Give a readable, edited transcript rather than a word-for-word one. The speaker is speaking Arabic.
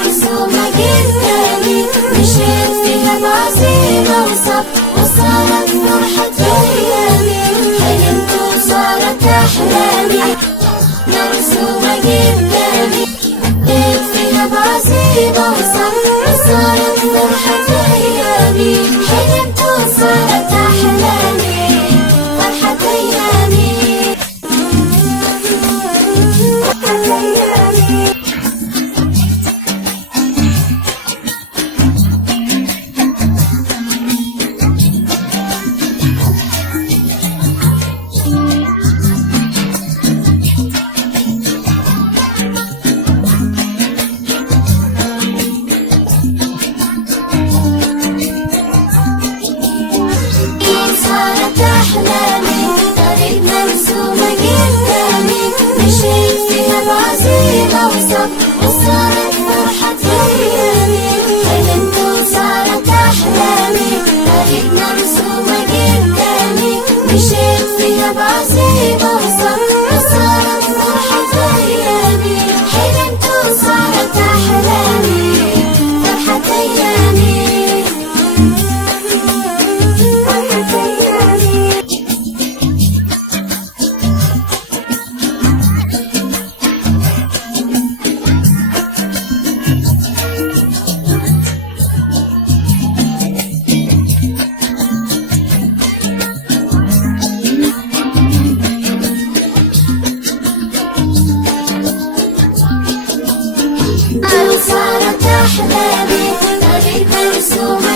مرسومة قدامي، مشيت فيها بعزيمة وصبر وصارت فرحة أيامي، حلمت وصارت أحلامي مرسومة قدامي، مشيت فيها بعزيمة وصبر وصارت فرحة أيامي، حلمت وصارت أحلامي فرحة أيامي. صارت أحلامي طريق مرسومة قدامي، مشيت فيها بعزيمة وصبر وصارت فرحة أيامي، حلمت وصارت أحلامي طريق مرسومة قدامي، مشيت فيها بعزيمة وصبر وصارت فرحة أيامي، حلمت وصارت أحلامي فرحة أيامي. صارت أحلامي طريق مرسومة